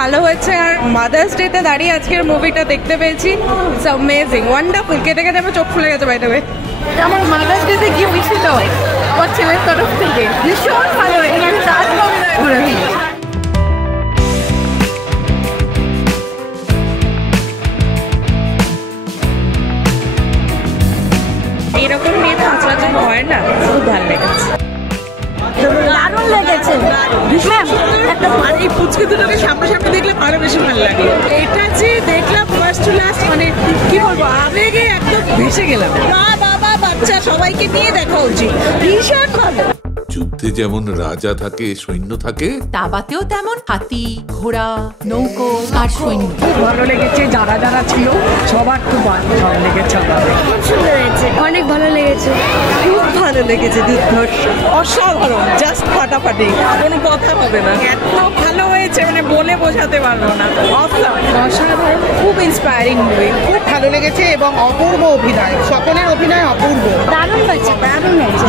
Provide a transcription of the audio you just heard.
ভালো হয়েছে। আর mother's day তে দাঁড়িয়ে আজকের মুভিটা দেখতে পেয়েছি, ইটস অ্যামেজিং, ওয়ান্ডারফুল। কেটে কেটে আমার চোখ ফুলে গেছে বাই দ্য ওয়ে। আমার মাদার্স ডে তে গিফট ছিল আমার ছেলের তরফ থেকে, ভীষণ ভালো। এখানে এরকম নিয়ে সচরাচর হয় না, খুব ভালো লেগেছে। দারুণ লেগেছে। এই পুচকে দুটোকে সামনাসামনি দেখলে আরো বেশি ভালো লাগে। এটা যে দেখলাম ফার্স্ট টু লাস্ট, মানে কি বলবো, আবেগে একদম ভেসে গেলাম। মা বাবা বাচ্চা সবাইকে নিয়ে দেখা উচিত, ভীষণ ভালো। যুদ্ধে যেমন রাজা থাকে, সৈন্য থাকে, দাবাতেও তেমন হাতি, ঘোড়া, নৌকো আর সৈন্য। খুব ভালো লেগেছে, যারা যারা ছিল সবার খুব ভালো লেগেছে। খুব সুন্দর হয়েছে, অনেক ভালো লেগেছে, খুব ভালো লেগেছে। অসাধারণ, জাস্ট ফাটাফাটি, কোনো কথা হবে না। এত ভালো হয়েছে মানে বলে বোঝাতে পারবো না। অসাধারণ, খুব ইন্সপায়ারিং মুভি, খুব ভালো লেগেছে এবং অপূর্ব অভিনয়, সকলের অভিনয় অপূর্ব। দারুণ হয়েছে, দারুণ হয়েছে।